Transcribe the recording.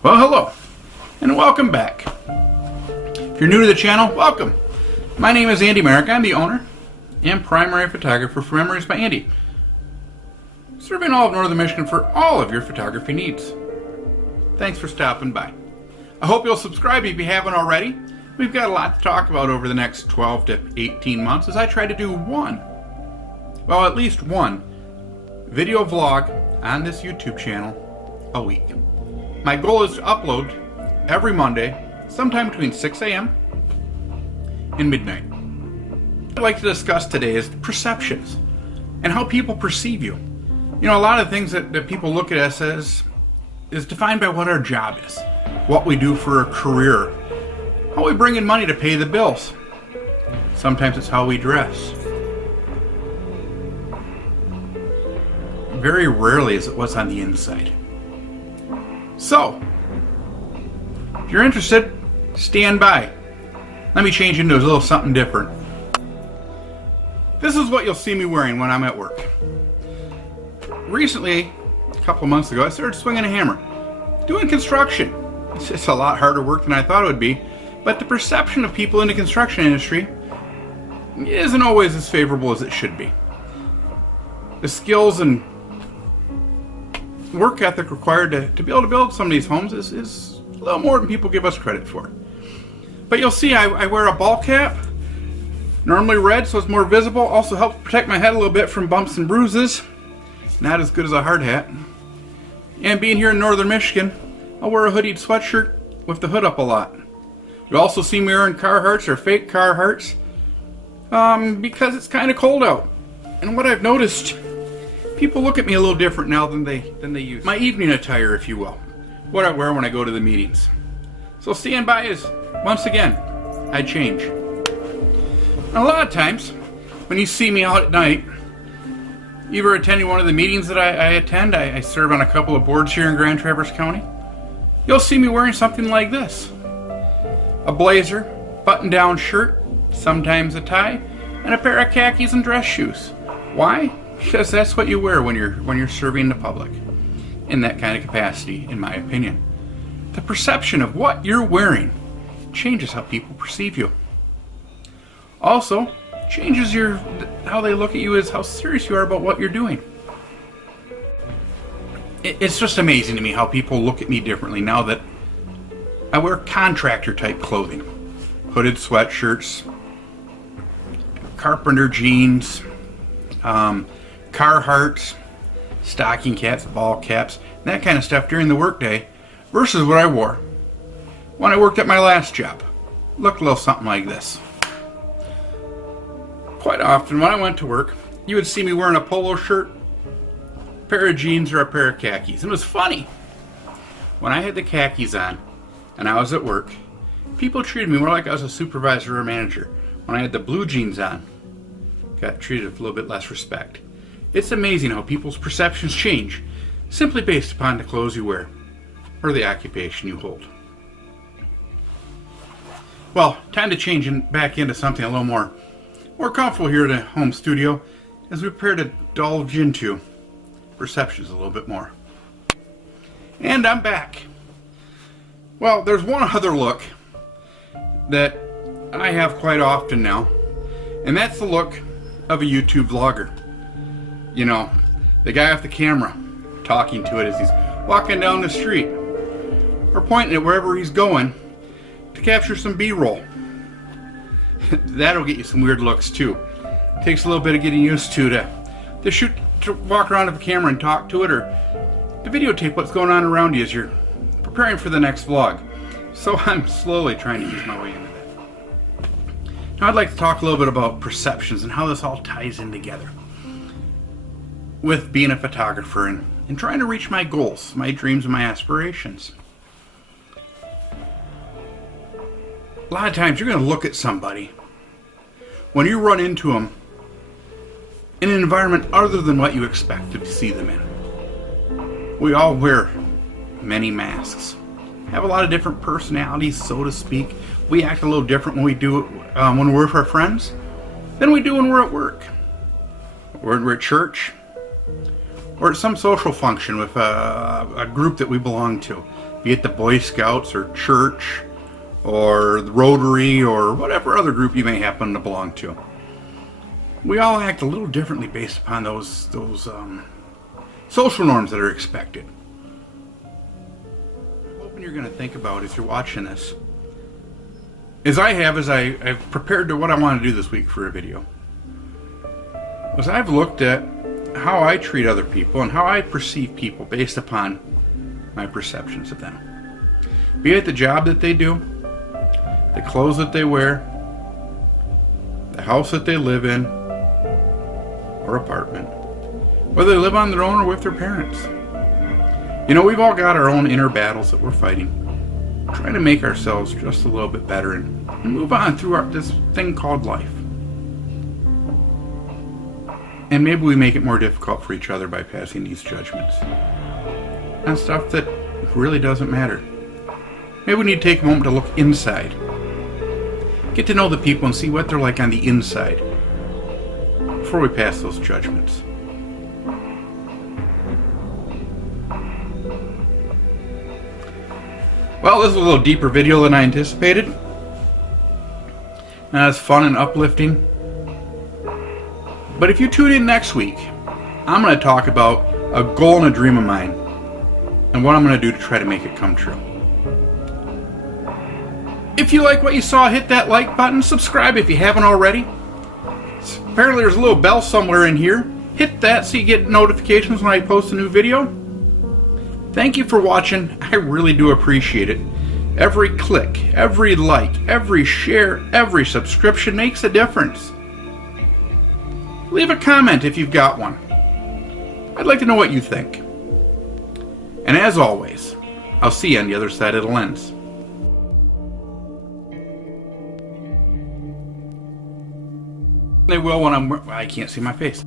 Well, hello, and welcome back. If you're new to the channel, welcome. My name is Andy Merrick. I'm the owner and primary photographer for Memories by Andy, serving all of Northern Michigan for all of your photography needs. Thanks for stopping by. I hope you'll subscribe if you haven't already. We've got a lot to talk about over the next 12 to 18 months as I try to do at least one video vlog on this YouTube channel a week. My goal is to upload every Monday, sometime between 6 a.m. and midnight. What I'd like to discuss today is perceptions and how people perceive you. You know, a lot of things that people look at us as is defined by what our job is, what we do for a career, how we bring in money to pay the bills. Sometimes it's how we dress. Very rarely is it what's on the inside. So, if you're interested, stand by. Let me change into a little something different. This is what you'll see me wearing when I'm at work. Recently, a couple of months ago, I started swinging a hammer, doing construction. It's a lot harder work than I thought it would be, but the perception of people in the construction industry isn't always as favorable as it should be. The skills and work ethic required to be able to build some of these homes is a little more than people give us credit for. But you'll see I wear a ball cap, normally red so it's more visible, also helps protect my head a little bit from bumps and bruises. Not as good as a hard hat. And being here in Northern Michigan, I'll wear a hoodied sweatshirt with the hood up a lot. You'll also see me wearing Carhartts or fake Carhartts because it's kind of cold out. And what I've noticed, people look at me a little different now than they used. My evening attire, if you will. What I wear when I go to the meetings. So stand by as, once again, I change. And a lot of times, when you see me out at night, either attending one of the meetings that I attend, I serve on a couple of boards here in Grand Traverse County, you'll see me wearing something like this. A blazer, button-down shirt, sometimes a tie, and a pair of khakis and dress shoes. Why? Because that's what you wear when you're serving the public in that kind of capacity, in my opinion. The perception of what you're wearing changes how people perceive you. Also, changes how they look at you is how serious you are about what you're doing. It's just amazing to me how people look at me differently now that I wear contractor type clothing. Hooded sweatshirts, carpenter jeans, Carhartts, stocking caps, ball caps, that kind of stuff during the workday versus what I wore when I worked at my last job. Looked a little something like this. Quite often when I went to work, you would see me wearing a polo shirt, a pair of jeans, or a pair of khakis. And it was funny. When I had the khakis on and I was at work, people treated me more like I was a supervisor or a manager. When I had the blue jeans on, got treated with a little bit less respect. It's amazing how people's perceptions change simply based upon the clothes you wear or the occupation you hold. Well, time to change back into something a little more comfortable here at the home studio as we prepare to indulge into perceptions a little bit more. And I'm back. Well, there's one other look that I have quite often now, and that's the look of a YouTube vlogger. You know, the guy with the camera talking to it as he's walking down the street or pointing it wherever he's going to capture some B-roll. That'll get you some weird looks too. It takes a little bit of getting used to shoot, to walk around with a camera and talk to it, or to videotape what's going on around you as you're preparing for the next vlog. So I'm slowly trying to ease my way into that. Now I'd like to talk a little bit about perceptions and how this all ties in together with being a photographer and trying to reach my goals, my dreams, and my aspirations. A lot of times you're going to look at somebody when you run into them in an environment other than what you expect to see them in. We all wear many masks, have a lot of different personalities, so to speak. We act a little different when we do when we're with our friends than we do when we're at work, or we're at church, or at some social function with a group that we belong to. be it the Boy Scouts or church or the Rotary or whatever other group you may happen to belong to. We all act a little differently based upon those social norms that are expected. I'm hoping you're going to think about, if you're watching this, as I have, as I've prepared to what I want to do this week for a video, was I've looked at how I treat other people and how I perceive people based upon my perceptions of them. Be it the job that they do, the clothes that they wear, the house that they live in, or apartment, whether they live on their own or with their parents. You know, we've all got our own inner battles that we're fighting, trying to make ourselves just a little bit better and move on through this thing called life. And maybe we make it more difficult for each other by passing these judgments on stuff that really doesn't matter. Maybe we need to take a moment to look inside. Get to know the people and see what they're like on the inside before we pass those judgments. Well, this is a little deeper video than I anticipated. Not as fun and uplifting. But if you tune in next week, I'm going to talk about a goal and a dream of mine and what I'm going to do to try to make it come true. If you like what you saw, hit that like button. Subscribe if you haven't already. Apparently there's a little bell somewhere in here. Hit that so you get notifications when I post a new video. Thank you for watching. I really do appreciate it. Every click, every like, every share, every subscription makes a difference. Leave a comment if you've got one. I'd like to know what you think. And as always, I'll see you on the other side of the lens. They will when I can't see my face.